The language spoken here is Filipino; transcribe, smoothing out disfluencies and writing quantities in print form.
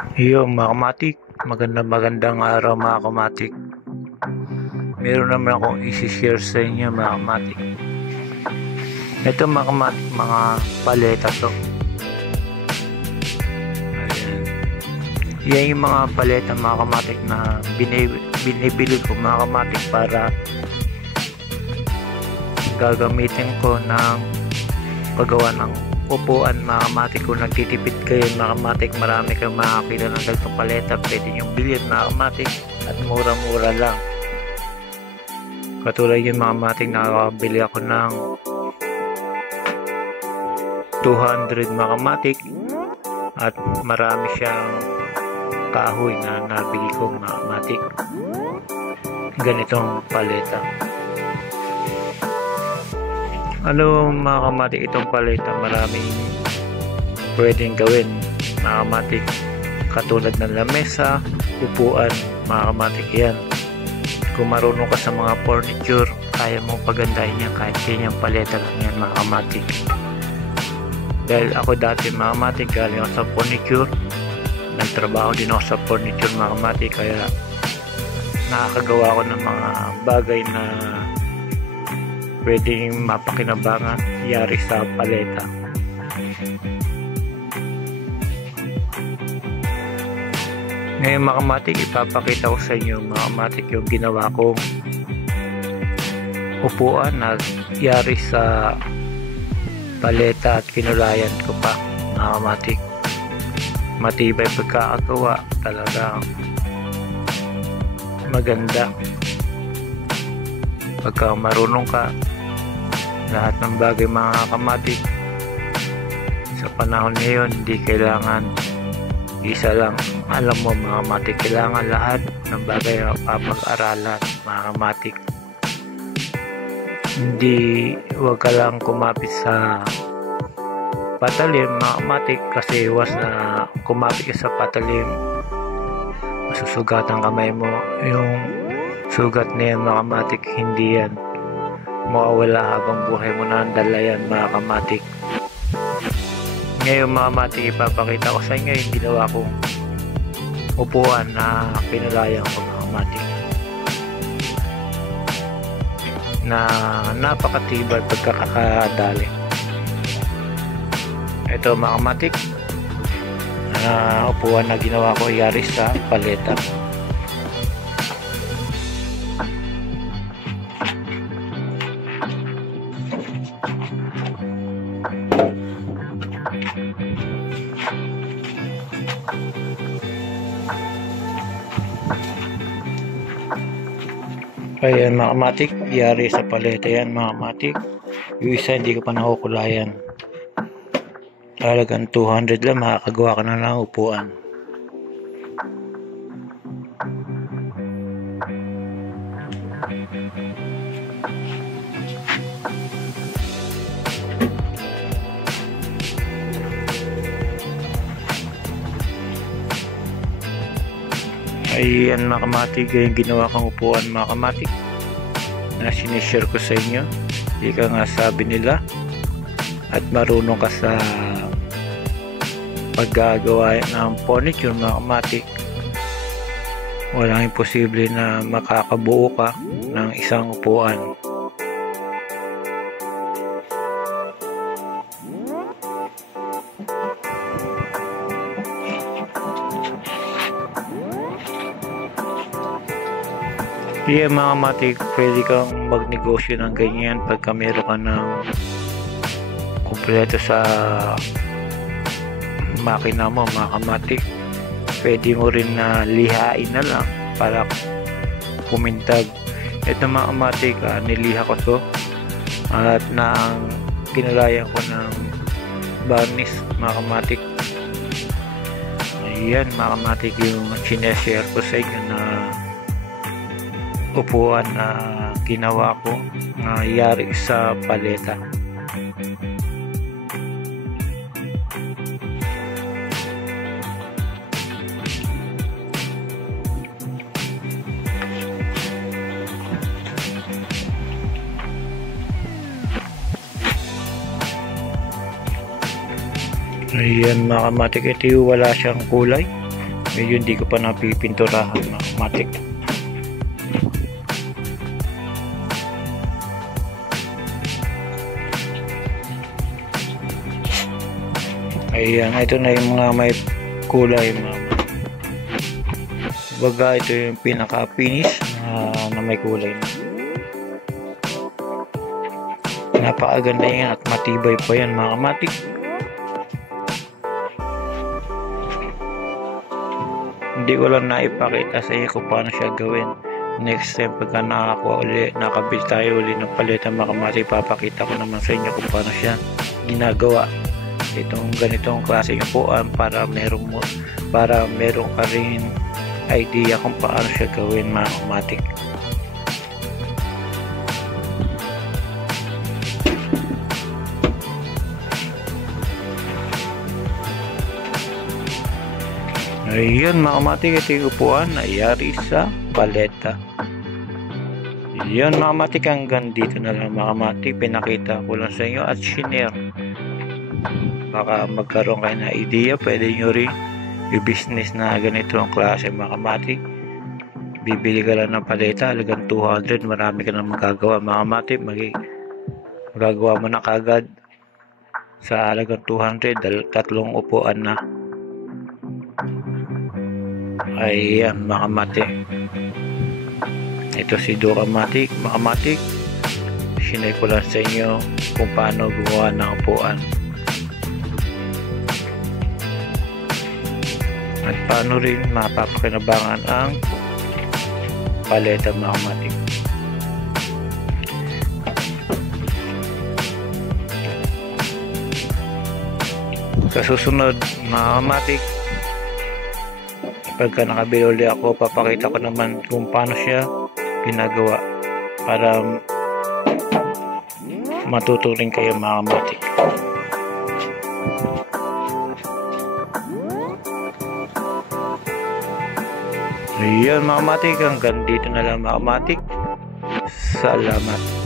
Mga kamatik, magandang araw mga kamatik. Meron naman akong isi-share sa inyo mga kamatik. Ito mga kamatik, mga paleta to. Ayan. Yan yung mga paleta mga kamatik na binibili ko mga kamatik para gagamitin ko ng paggawa ng upuan mga kamatik. Kung nagtitipid kayo mga kamatik, marami kayong makakita ng ganitong paleta, pwede nyong bilhin mga kamatik at mura-mura lang. Katulad yung mga kamatik, nakakabili ako ng 200 mga kamatik at marami siyang kahoy na nabili ko mga kamatik, ganitong paleta. Mga kamatik, itong paleta maraming pwedeng gawin mga kamatik, katulad ng lamesa, upuan mga kamatik. Yan, kung marunong ka sa mga furniture, kaya mong pagandahin yan kahit ganyang paleta lang yan mga kamatik. Dahil ako dati mga kamatik, galing ako sa furniture, nagtrabaho din ako sa furniture mga kamatik, kaya nakakagawa ko ng mga bagay na pwedeng mapakinabangan yari sa paleta. Ngayon mga kamatik, ipapakita ko sa inyo mga kamatik yung ginawa kong upuan na yari sa paleta at kinulayan ko pa mga kamatik. Matibay pagkakagawa, talagang maganda pagka marunong ka. Lahat ng bagay mga kamatik sa panahon ngayon, hindi kailangan isa lang alam mo mga kamatik, kailangan lahat ng bagay papag-aralan mga kamatik. Huwag ka lang kumapit sa patalim mga kamatik, kasi iwas na kumapit ka sa patalim, masusugatan kamay mo. Yung sugat na yan mga kamatik, hindi yan mawawala habang buhay mo na, dala yan mga kamatik. Ngayon mga kamatik, ipapakita ko sa inyo yung ginawa kong upuan na pinulayan ko mga kamatik, na napakatibay pagkakadali. Ito mga kamatik, upuan na ginawa ko yari sa paleta. Ayan mga kamatik, yari sa paleta yan mga kamatik. Yung isa hindi ko pa nakukulayan. Talagang 200 lang, makakagawa ka na ng upuan. Ayan mga kamatik, yung ginawa kong upuan mga kamatik na sinishare ko sa inyo. Hindi ka nga sabi nila at marunong ka sa paggagawa ng furniture mga kamatik, walang imposible na makakabuo ka ng isang upuan. Mga kamatik, pwede kang magnegosyo ng ganyan pagka meron ka ng kumpleto sa makina mo mga kamatik. Pwede mo rin na lihain na lang para kumintag. Ito mga kamatik, niliha ko to at kinulayan ko ng varnish mga kamatik. Ayan mga kamatik, yung sineshare ko sa inyo na upuan na ginawa ko na yari sa paleta. Ayan mga kamatik, ito yung wala siyang kulay. Medyo hindi ko pa napipinturahan mga kamatik. Ayan, ito na yung mga may kulay mga baga. Ito yung pinaka finish na may kulay na. Napakaganda yan at matibay pa yan mga kamatik. Hindi ko lang naipakita sa inyo kung paano siya gawin. Next time pagka nakabili tayo uli ng paleta mga kamatik, papakita ko naman sa inyo kung paano siya ginagawa. Itong ganitong klase upuan para meron ka rin idea kung paano siya gawin mga kamatik. Ayun mga kamatik, ito yung upuan na yari sa paleta. Yun mga kamatik, hanggang dito na lang mga kamatik, pinakita ko lang sa inyo at shinare. Baka magkaroon kayo na idea, pwede nyo rin yung business na ganito ang klase mga kamatik. Bibili ka lang ng paleta, halagang 200, marami ka na magagawa mga kamatik. Magagawa mo na kagad sa halagang 200, tatlong upuan na. Ayan mga kamatik, ito si Dokamatik mga kamatik. Sinay ko lang sa inyo kung paano gumawa ng upuan at paano rin mapapakinabangan ang paleta mga kamatik. Sa susunod mga kamatik, pagka nakabili ulit ako, papakita ko naman kung paano siya ginagawa para matuto rin kayo mga kamatik. Ayan mga kamatik, hanggang dito na lang mga kamatik. Salamat.